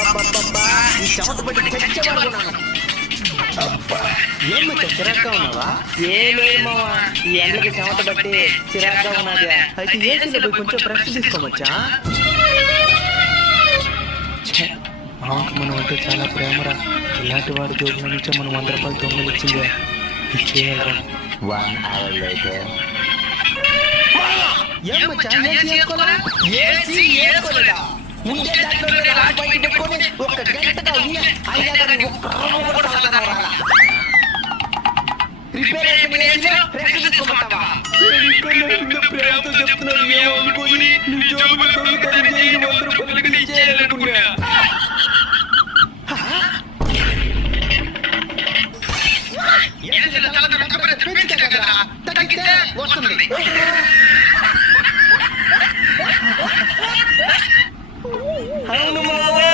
అబ్బబ్బబ్బబ్బా, ఈ చెమట పట్టి చచ్చేవాడుకున్నాను. ఏం మచ్చా చిరాగ్గా ఉన్నావా? ఏం లేదు మావా, ఈ ఎండలకి చెమట పట్టి చిరాగ్గా ఉన్నది. అయితే ఏసీలో పోయి కొంచెం రెస్ట్ తీసుకోవచ్చా? మామకి మనం అంటే చాలా ప్రేమరా. ఇలాంటి వాడి జోబుల నుంచే మనం 100 రూపాయలు దొంగలు ఇచ్చిందే. ఇచ్చేయాలరా. 1 hour later. ఏం మచ్చా ఏసీ వేసుకోలేదా? ఏసీ వేసుకోలేదా? ఉండే దాంట్లోనే రాజు బయట పెట్టుకొని ఒక గంటగా ఉన్నా అయినా కానీ ఒక్క రోజు కూడా సమాధానం రాలా. రిపేర్ అయిపోయిన ఏసీలో రెస్ట్ తీసుకోమంటావా? ప్రేమతో చెప్తున్నాను, ఏమనుకోని నీ జోబులు దొంగతనం చేసి 100